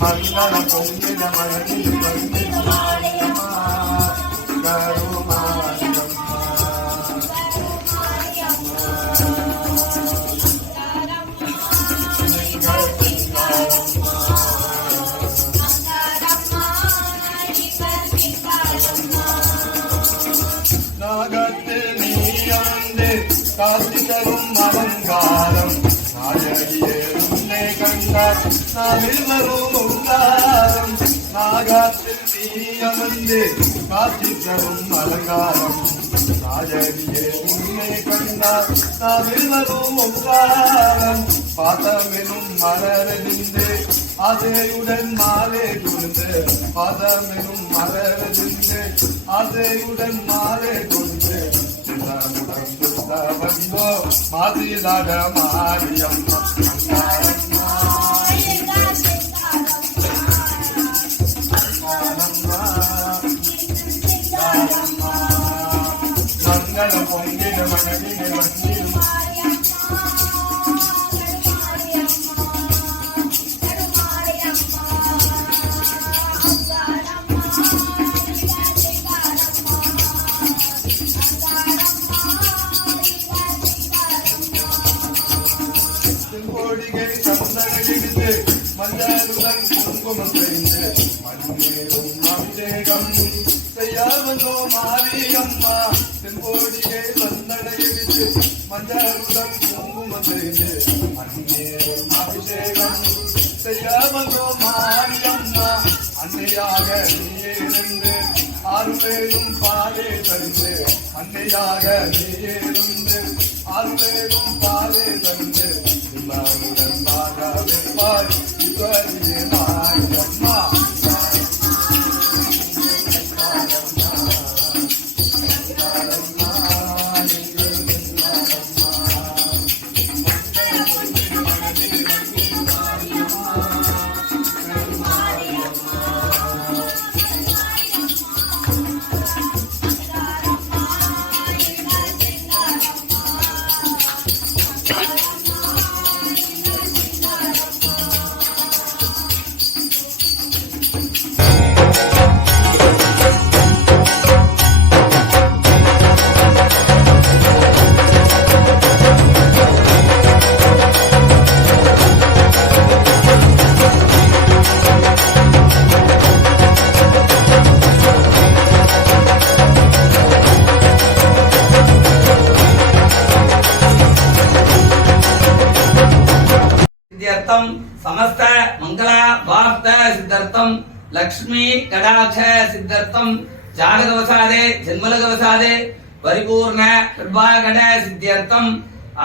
மங்கள பொங்கின மழகில் வந்தின மாரியம்மா கருமாரியம்மா நாகத்தில் நீ அமர்ந்து காட்சி தரும் அலங்காரம் நாயகியே உன்னை கண்டார் நாவில் வரும் உங்காரம் நாகத்தில் நீ அமர்ந்து காட்சி தரும் அலங்காரம் நாயகியே உன்னை கண்டார் நாவில் வரும் உங்காரம் பாதமெனும் மலரதிந்து ஆசையுடன் மாலை கொண்டு பாதமெனும் மலரதிந்து ஆசையுடன் மாலை கொண்டு வந்தோ மாதிலாக மாரியம்மா மங்களம் பொங்கின மனதினை வந்திரும் கோடிகை சந்தனையிட்டு மஞ்சளுடன் குங்குமம் செய்து மண்ணேறும் அபிஷேகம் செய்யாமலோ மாரியம்மா தென்போடிகை சந்தனையிட்டு மஞ்சளுடன் குங்குமம் செய்து மண்ணேறும் அபிஷேகம் செய்யாமலோ மாரியம்மா அன்னையாக நீயே இருந்து ஆறுவேரும் பாலே தந்து அன்னையாக நீயே இருந்து ஆறுவேரும் பாலே தந்து உடன் பாகவிப்பாய் இவரியே மாரியம்மா समस्त मंगला वार्त सिद्धार्थम लक्ष्मी कटाक्ष सिद्धार्थम जागदवसादे जन्मलगवसादे परिपूर्ण कृपाकट सिद्ध्यर्थम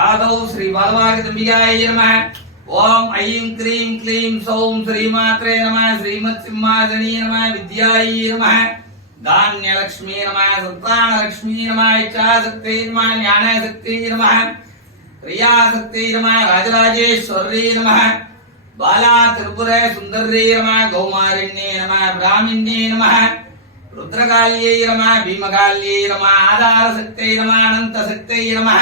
आदौ श्री बालवागदंबिकायै नमः ओम ऐं क्रीं क्लीं सौं श्रीमात्रे नमः श्रीमत्सिंहासनी नमः विद्यायै नमः धान्यलक्ष्मी नमः संतानलक्ष्मी नमः इच्छाशक्ति नमः ज्ञानशक्ति नमः क्रियाशक्ति नमः राजराजेश्वरी नमः बाला त्रिपुरे सुंदरी नमः गौमारिण्ये नमः ब्राह्मण्ये नमः रुद्रकाल्ये नमः भीमकाल्ये नमः आधारशक्त्यै नमः अनन्तशक्त्यै नमः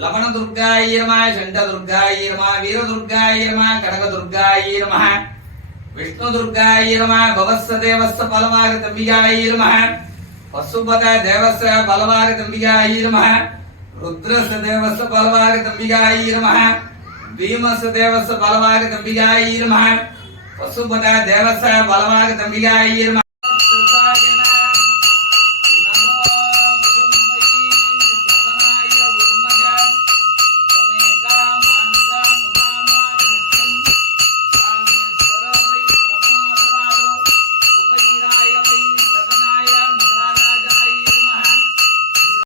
लवणदुर्गायै नमः षण्डदुर्गायै नमः वीरदुर्गायै नमः कनकदुर्गायै नमः विष्णुदुर्गायै नमः भवस्सदेवस्य बलवागतंबिकायै नमः पशुपतदेवस्य बलवागतंबिकायै नमः रुद्रस्य देवस्य बलवागतंबिकायै नमः भीमस्य देवस्य बलवागतंबिकायै नमः पशुपतदेवस्य बलवागतंबिकायै नमः।